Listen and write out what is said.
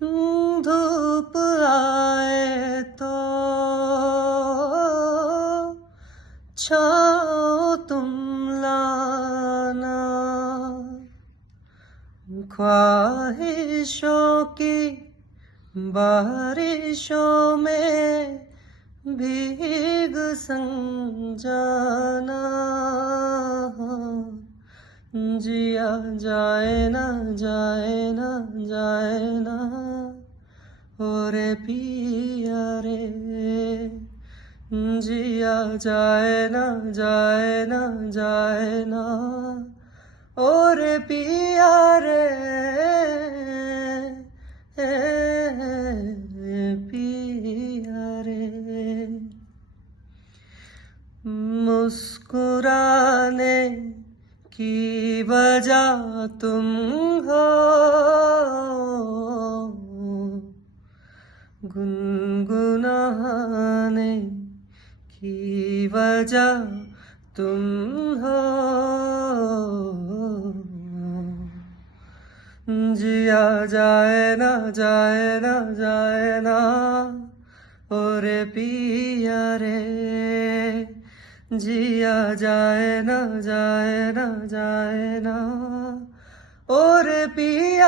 धूप आए तो छाओ तुम लाना, ख्वाहिशों की बारिशों में भीग संग जाना, जिया जाए ना जाए ना जाए ना और पिया रे, जिया जाए ना जाए ना जाए ना और पिया रे, पिया रे। मुस्कुराने की वजह तुम हो, गुनगुनाने की वजह तुम हो, जिया जाए ना जाए ना जाए ना और पिया रे, जिया जाए ना जाए ना जाए ना और पिया